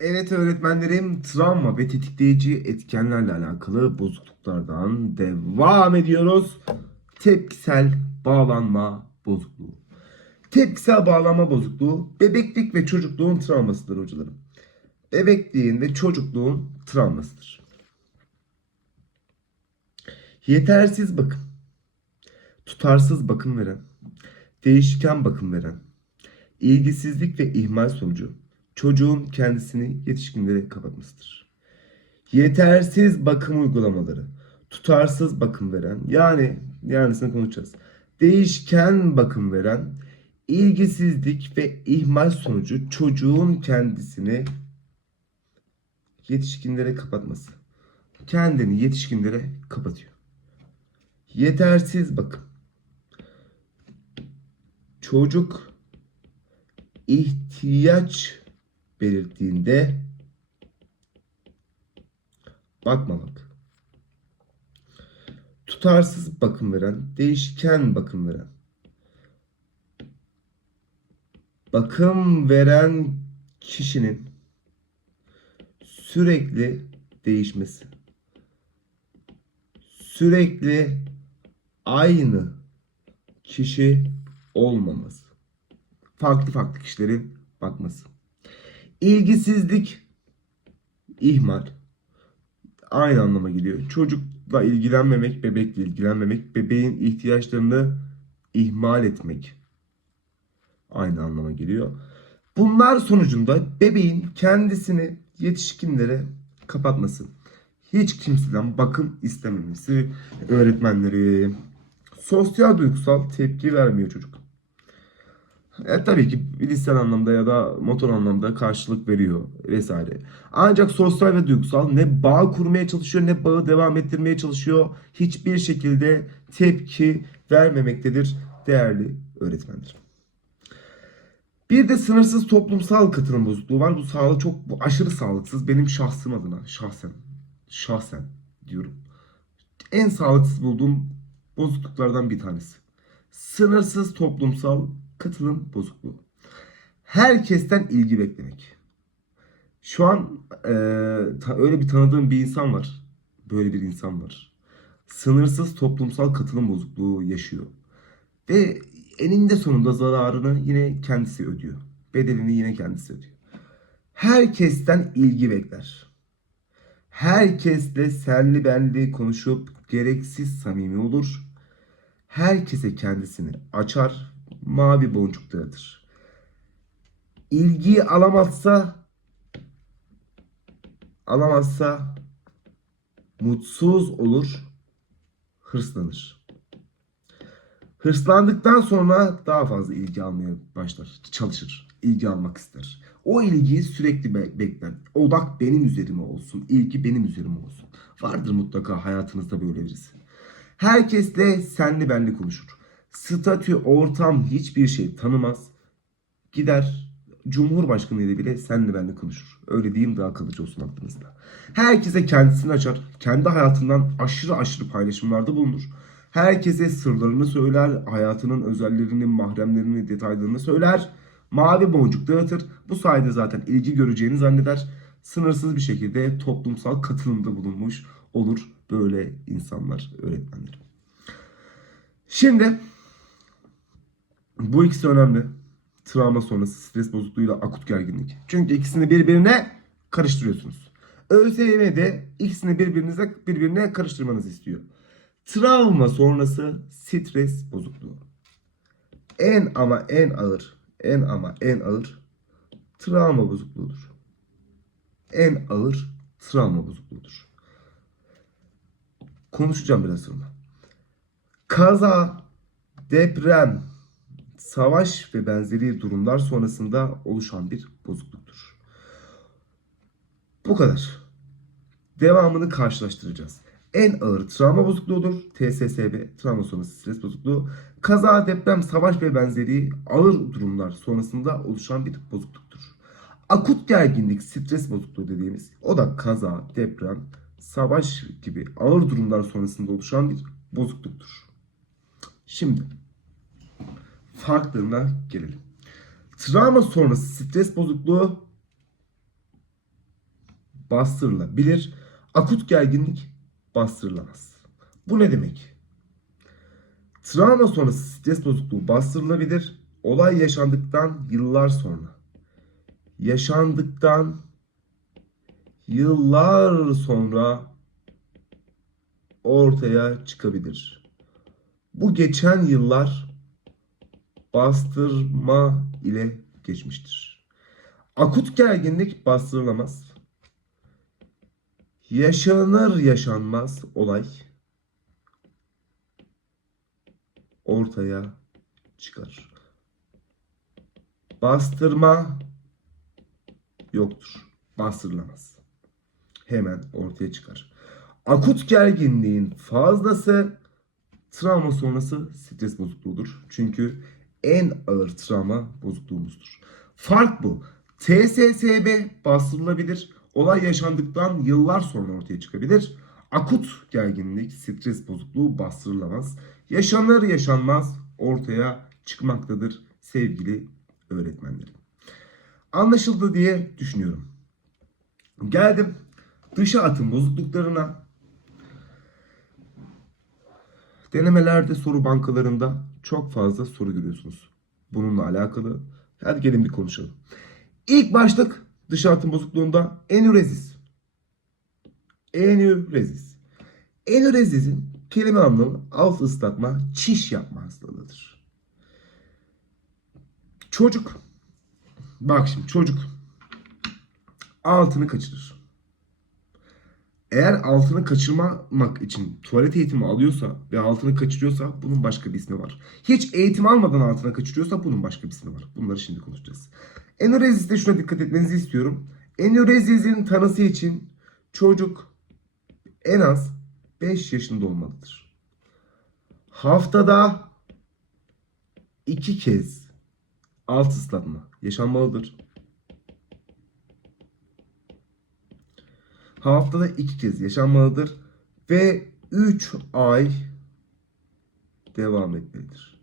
Evet öğretmenlerim travma ve tetikleyici etkenlerle alakalı bozukluklardan devam ediyoruz. Tepkisel bağlanma bozukluğu. Tepkisel bağlanma bozukluğu bebeklik ve çocukluğun travmasıdır hocalarım. Bebekliğin ve çocukluğun travmasıdır. Yetersiz bakım, tutarsız bakım veren, değişken bakım veren, ilgisizlik ve ihmal sonucu çocuğun kendisini yetişkinlere kapatmasıdır. Yetersiz bakım uygulamaları, tutarsız bakım veren, yani yarısını konuşacağız. Değişken bakım veren, ilgisizlik ve ihmal sonucu çocuğun kendisini yetişkinlere kapatması. Kendini yetişkinlere kapatıyor. Yetersiz bakım. Çocuk ihtiyaç belirttiğinde bakmamak. Tutarsız bakım veren, değişken bakım veren. Bakım veren kişinin sürekli değişmesi. Sürekli aynı kişi olmaması. Farklı farklı kişilerin bakması. İlgisizlik, ihmal aynı anlama geliyor. Çocukla ilgilenmemek, bebekle ilgilenmemek, bebeğin ihtiyaçlarını ihmal etmek aynı anlama geliyor. Bunlar sonucunda bebeğin kendisini yetişkinlere kapatması, hiç kimseden bakım istememesi öğretmenleri. Sosyal duygusal tepki vermiyor çocuk. E, tabii ki bilişsel anlamda ya da motor anlamda karşılık veriyor vesaire. Ancak sosyal ve duygusal ne bağ kurmaya çalışıyor ne bağı devam ettirmeye çalışıyor. Hiçbir şekilde tepki vermemektedir değerli öğretmenler. Bir de sınırsız toplumsal katılım bozukluğu var. Bu sağlık çok bu aşırı sağlıksız. Benim şahsım adına şahsen şahsen diyorum. En sağlıksız bulduğum bozukluklardan bir tanesi. Sınırsız toplumsal katılım bozukluğu. Herkesten ilgi beklemek. Şu an e, ta- öyle bir tanıdığım bir insan var. Böyle bir insan var. Sınırsız toplumsal katılım bozukluğu yaşıyor. Ve eninde sonunda zararını yine kendisi ödüyor. Bedelini yine kendisi ödüyor. Herkesten ilgi bekler. Herkesle senli benli konuşup gereksiz samimi olur. Herkese kendisini açar, mavi boncuk dağıtır. İlgiyi alamazsa alamazsa mutsuz olur, hırslanır. Hırslandıktan sonra daha fazla ilgi almaya başlar, çalışır, ilgi almak ister. O ilgiyi sürekli be- bekler. Odak benim üzerime olsun, ilgi benim üzerime olsun. Vardır mutlaka hayatınızda böyle birisi. Herkesle senli benli konuşur. Statü, ortam hiçbir şey tanımaz. Gider Cumhurbaşkanı ile bile senli benli konuşur. Öyle diyeyim daha kalıcı olsun aklınızda. Herkese kendisini açar. Kendi hayatından aşırı aşırı paylaşımlarda bulunur. Herkese sırlarını söyler. Hayatının özellerini, mahremlerini, detaylarını söyler. Mavi boncuk dağıtır. Bu sayede zaten ilgi göreceğini zanneder. Sınırsız bir şekilde toplumsal katılımda bulunmuş olur böyle insanlar, öğretmenler. Şimdi bu ikisi önemli. Travma sonrası stres bozukluğuyla akut gerginlik. Çünkü ikisini birbirine karıştırıyorsunuz. ÖSYM'de ikisini birbirinize birbirine karıştırmanızı istiyor. Travma sonrası stres bozukluğu. En ama en ağır, en ama en ağır travma bozukluğudur. En ağır travma bozukluğudur. Konuşacağım biraz sonra. Kaza, deprem, savaş ve benzeri durumlar sonrasında oluşan bir bozukluktur. Bu kadar. Devamını karşılaştıracağız. En ağır travma bozukluğudur. TSSB, travma sonrası stres bozukluğu. Kaza, deprem, savaş ve benzeri ağır durumlar sonrasında oluşan bir bozukluktur. Akut gerginlik, stres bozukluğu dediğimiz o da kaza, deprem, savaş gibi ağır durumlar sonrasında oluşan bir bozukluktur. Şimdi farklarına gelelim. Travma sonrası stres bozukluğu bastırılabilir. Akut gerginlik bastırılamaz. Bu ne demek? Travma sonrası stres bozukluğu bastırılabilir. Olay yaşandıktan yıllar sonra. Yaşandıktan yıllar sonra ortaya çıkabilir. Bu geçen yıllar bastırma ile geçmiştir. Akut gerginlik bastırılamaz. Yaşanır yaşanmaz olay ortaya çıkar. Bastırma yoktur. Bastırılamaz. Hemen ortaya çıkar. Akut gerginliğin fazlası travma sonrası stres bozukluğudur. Çünkü en ağır travma bozukluğumuzdur. Fark bu. TSSB bastırılabilir. Olay yaşandıktan yıllar sonra ortaya çıkabilir. Akut gerginlik, stres bozukluğu bastırılamaz. Yaşanır yaşanmaz ortaya çıkmaktadır sevgili öğretmenlerim. Anlaşıldı diye düşünüyorum. Geldim dışa atım bozukluklarına. Denemelerde soru bankalarında çok fazla soru görüyorsunuz. Bununla alakalı. Hadi gelin bir konuşalım. İlk başlık dışa atım bozukluğunda enürezis. Enürezis. Enürezis'in kelime anlamı alt ıslatma, çiş yapma hastalığıdır. Çocuk bak şimdi çocuk altını kaçırır. Eğer altını kaçırmamak için tuvalet eğitimi alıyorsa ve altını kaçırıyorsa bunun başka bir ismi var. Hiç eğitim almadan altına kaçırıyorsa bunun başka bir ismi var. Bunları şimdi konuşacağız. Enüreziste şuna dikkat etmenizi istiyorum. Enürezis'in tanısı için çocuk en az 5 yaşında olmalıdır. Haftada iki kez alt ıslatma yaşanmalıdır. Haftada iki kez yaşanmalıdır ve 3 ay devam etmelidir.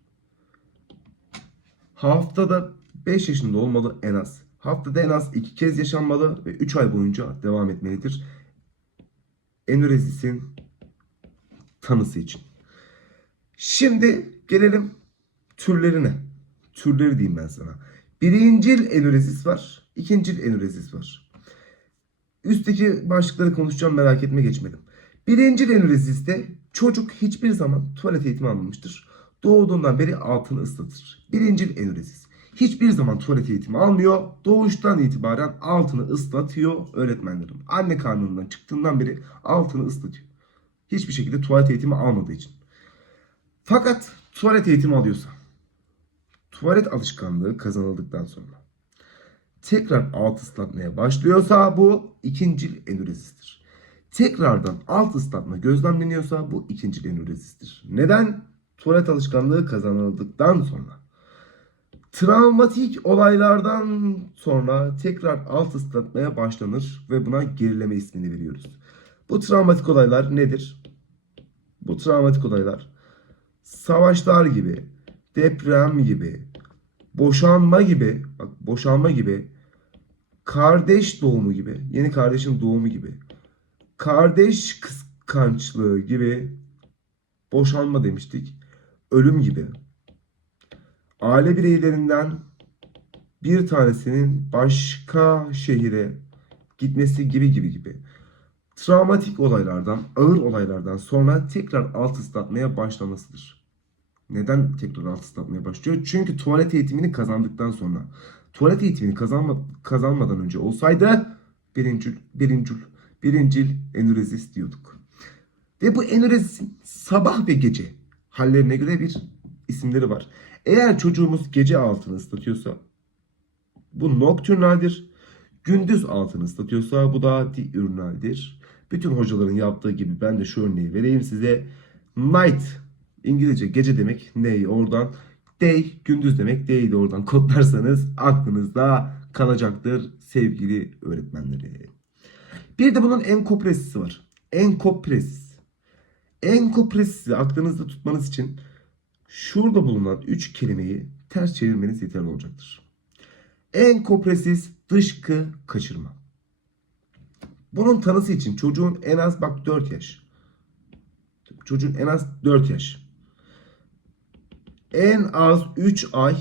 Haftada 5 yaşında olmalı en az. Haftada en az 2 kez yaşanmalı ve 3 ay boyunca devam etmelidir. Enürezis'in tanısı için. Şimdi gelelim türlerine. Türleri diyeyim ben sana. Birincil enürezis var. ikincil enürezis var. Üstteki başlıkları konuşacağım merak etme geçmedim. Birincil enüreziste çocuk hiçbir zaman tuvalet eğitimi almamıştır. Doğduğundan beri altını ıslatır. Birincil enürezis. Hiçbir zaman tuvalet eğitimi almıyor. Doğuştan itibaren altını ıslatıyor öğretmenlerim. Anne karnından çıktığından beri altını ıslatıyor. Hiçbir şekilde tuvalet eğitimi almadığı için. Fakat tuvalet eğitimi alıyorsa, tuvalet alışkanlığı kazanıldıktan sonra tekrar alt ıslatmaya başlıyorsa bu ikincil enürezistir. Tekrardan alt ıslatma gözlemleniyorsa bu ikincil enürezistir. Neden? Tuvalet alışkanlığı kazanıldıktan sonra. Travmatik olaylardan sonra tekrar alt ıslatmaya başlanır ve buna gerileme ismini veriyoruz. Bu travmatik olaylar nedir? Bu travmatik olaylar savaşlar gibi, deprem gibi, boşanma gibi, bak boşanma gibi, kardeş doğumu gibi, yeni kardeşin doğumu gibi, kardeş kıskançlığı gibi, boşanma demiştik, ölüm gibi, aile bireylerinden bir tanesinin başka şehire gitmesi gibi gibi gibi travmatik olaylardan, ağır olaylardan sonra tekrar alt ıslatmaya başlamasıdır. Neden tekrar alt ıslatmaya başlıyor? Çünkü tuvalet eğitimini kazandıktan sonra. Tuvalet eğitimini kazanma, kazanmadan önce olsaydı birincil, birincil, birincil enürezis diyorduk. Ve bu enürezisin sabah ve gece hallerine göre bir isimleri var. Eğer çocuğumuz gece altını ıslatıyorsa bu nokturnaldir. Gündüz altını ıslatıyorsa bu da diurnaldir. Bütün hocaların yaptığı gibi ben de şu örneği vereyim size. Night İngilizce gece demek. Ney oradan. Day gündüz demek. Day'i de oradan kodlarsanız aklınızda kalacaktır sevgili öğretmenleri. Bir de bunun enkopresisi var. Enkopresis. Enkopresisi aklınızda tutmanız için şurada bulunan 3 kelimeyi ters çevirmeniz yeterli olacaktır. Enkopresis dışkı kaçırma. Bunun tanısı için çocuğun en az bak 4 yaş. Çocuğun en az 4 yaş. En az 3 ay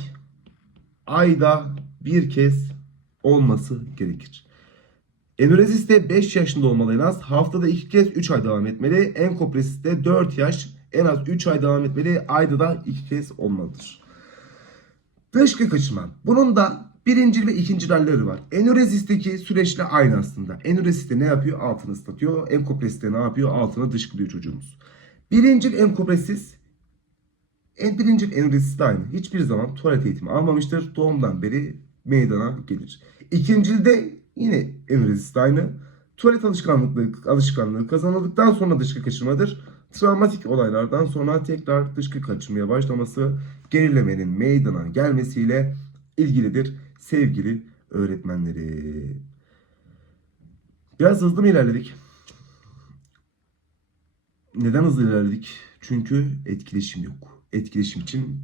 ayda bir kez olması gerekir. Enuresis de 5 yaşında olmalı en az. Haftada 2 kez 3 ay devam etmeli. Enkopresis de 4 yaş en az 3 ay devam etmeli. Ayda da 2 kez olmalıdır. Dışkı kaçırma. Bunun da birinci ve ikinci halleri var. Enuresisteki süreçle aynı aslında. Enuresiste ne yapıyor? Altını ıslatıyor. Enkopresiste ne yapıyor? Altına dışkılıyor çocuğumuz. Birincil enkopresis en birincil enuresis de aynı. Hiçbir zaman tuvalet eğitimi almamıştır. Doğumdan beri meydana gelir. İkincilde yine de aynı. Tuvalet alışkanlıkları, alışkanlığı kazanıldıktan sonra dışkı kaçırmadır. Travmatik olaylardan sonra tekrar dışkı kaçırmaya başlaması gerilemenin meydana gelmesiyle ilgilidir sevgili öğretmenleri. Biraz hızlı mı ilerledik? Neden hızlı ilerledik? Çünkü etkileşim yok. Etkileşim için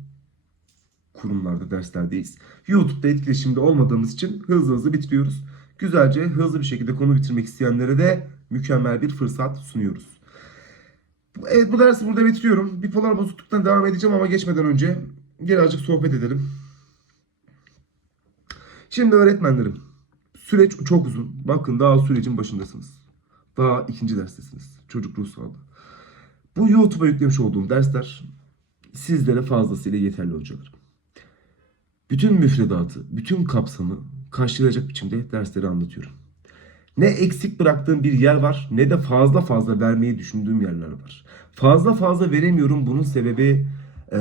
kurumlarda derslerdeyiz. YouTube'da etkileşimde olmadığımız için hızlı hızlı bitiriyoruz. Güzelce hızlı bir şekilde konu bitirmek isteyenlere de mükemmel bir fırsat sunuyoruz. Evet bu dersi burada bitiriyorum. Bipolar bozukluktan devam edeceğim ama geçmeden önce birazcık sohbet edelim. Şimdi öğretmenlerim süreç çok uzun. Bakın daha sürecin başındasınız. Daha ikinci derstesiniz. Çocuk ruh sağlığı. Bu YouTube'a yüklemiş olduğum dersler sizlere fazlasıyla yeterli hocalarım. Bütün müfredatı, bütün kapsamı karşılayacak biçimde dersleri anlatıyorum. Ne eksik bıraktığım bir yer var ne de fazla fazla vermeyi düşündüğüm yerler var. Fazla fazla veremiyorum. Bunun sebebi eee,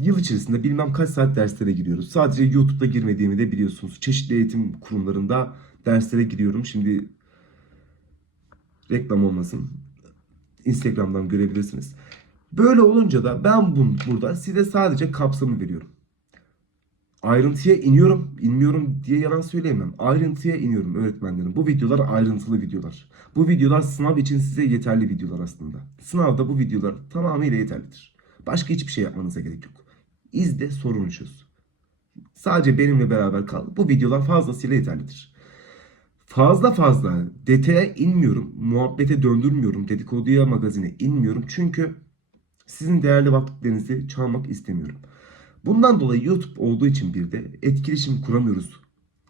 yıl içerisinde bilmem kaç saat derslere giriyoruz. Sadece YouTube'da girmediğimi de biliyorsunuz. Çeşitli eğitim kurumlarında derslere giriyorum. Şimdi reklam olmasın. Instagram'dan görebilirsiniz. Böyle olunca da ben bunu burada size sadece kapsamı veriyorum. Ayrıntıya iniyorum, inmiyorum diye yalan söyleyemem. Ayrıntıya iniyorum öğretmenlerim. Bu videolar ayrıntılı videolar. Bu videolar sınav için size yeterli videolar aslında. Sınavda bu videolar tamamıyla yeterlidir. Başka hiçbir şey yapmanıza gerek yok. İzle, sorunu çöz. Sadece benimle beraber kal. Bu videolar fazlasıyla yeterlidir. Fazla fazla detaya inmiyorum, muhabbete döndürmüyorum, dedikoduya, magazine inmiyorum. Çünkü sizin değerli vakitlerinizi çalmak istemiyorum. Bundan dolayı YouTube olduğu için bir de etkileşim kuramıyoruz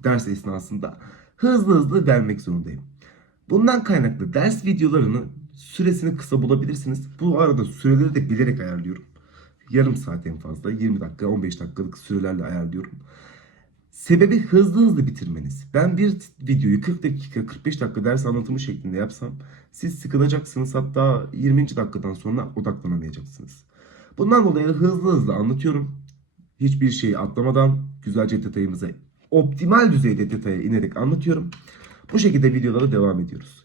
ders esnasında. Hızlı hızlı vermek zorundayım. Bundan kaynaklı ders videolarını süresini kısa bulabilirsiniz. Bu arada süreleri de bilerek ayarlıyorum. Yarım saat en fazla 20 dakika 15 dakikalık sürelerle ayarlıyorum. Sebebi hızlı hızlı bitirmeniz. Ben bir videoyu 40 dakika 45 dakika ders anlatımı şeklinde yapsam siz sıkılacaksınız hatta 20. dakikadan sonra odaklanamayacaksınız. Bundan dolayı hızlı hızlı anlatıyorum. Hiçbir şeyi atlamadan güzelce detayımıza optimal düzeyde detaya inerek anlatıyorum. Bu şekilde videolara devam ediyoruz.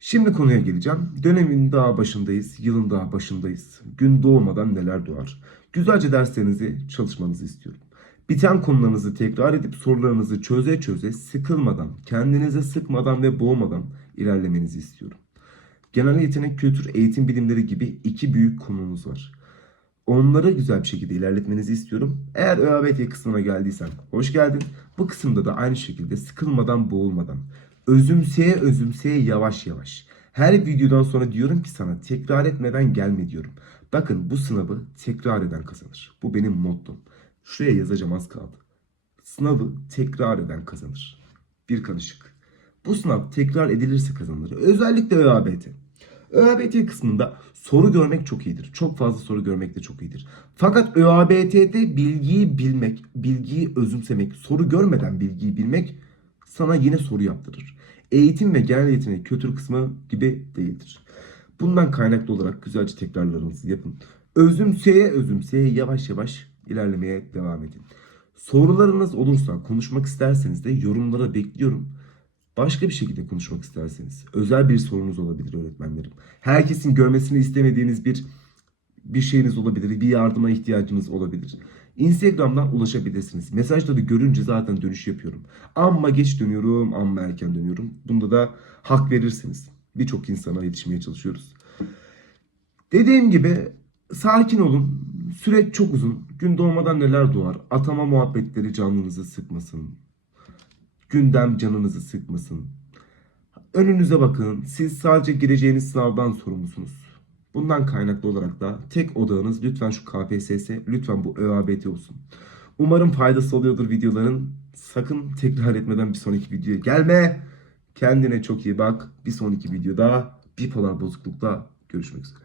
Şimdi konuya geleceğim. Dönemin daha başındayız, yılın daha başındayız. Gün doğmadan neler doğar. Güzelce derslerinizi çalışmanızı istiyorum. Biten konularınızı tekrar edip sorularınızı çöze çöze sıkılmadan, kendinize sıkmadan ve boğmadan ilerlemenizi istiyorum. Genel yetenek, kültür, eğitim bilimleri gibi iki büyük konumuz var. Onları güzel bir şekilde ilerletmenizi istiyorum. Eğer ÖABT kısmına geldiysen hoş geldin. Bu kısımda da aynı şekilde sıkılmadan, boğulmadan, özümseye özümseye yavaş yavaş. Her videodan sonra diyorum ki sana tekrar etmeden gelme diyorum. Bakın bu sınavı tekrar eden kazanır. Bu benim mottom. Şuraya yazacağım az kaldı. Sınavı tekrar eden kazanır. Bir kanışık. Bu sınav tekrar edilirse kazanır. Özellikle ÖABT. ÖABT kısmında soru görmek çok iyidir. Çok fazla soru görmek de çok iyidir. Fakat ÖABT'de bilgiyi bilmek, bilgiyi özümsemek, soru görmeden bilgiyi bilmek sana yine soru yaptırır. Eğitim ve genel yetenek kültür kısmı gibi değildir. Bundan kaynaklı olarak güzelce tekrarlarınızı yapın. Özümseye özümseye yavaş yavaş ilerlemeye devam edin. Sorularınız olursa, konuşmak isterseniz de yorumlara bekliyorum. Başka bir şekilde konuşmak isterseniz, özel bir sorunuz olabilir öğretmenlerim. Herkesin görmesini istemediğiniz bir bir şeyiniz olabilir, bir yardıma ihtiyacınız olabilir. Instagram'dan ulaşabilirsiniz. Mesajları görünce zaten dönüş yapıyorum. Amma geç dönüyorum, amma erken dönüyorum. Bunda da hak verirsiniz. Birçok insana yetişmeye çalışıyoruz. Dediğim gibi sakin olun. Süreç çok uzun. Gün doğmadan neler doğar? Atama muhabbetleri canınızı sıkmasın. Gündem canınızı sıkmasın. Önünüze bakın. Siz sadece gireceğiniz sınavdan sorumlusunuz. Bundan kaynaklı olarak da tek odağınız lütfen şu KPSS, lütfen bu ÖABT olsun. Umarım faydası oluyordur videoların. Sakın tekrar etmeden bir sonraki videoya gelme. Kendine çok iyi bak. Bir sonraki videoda bipolar bozuklukla görüşmek üzere.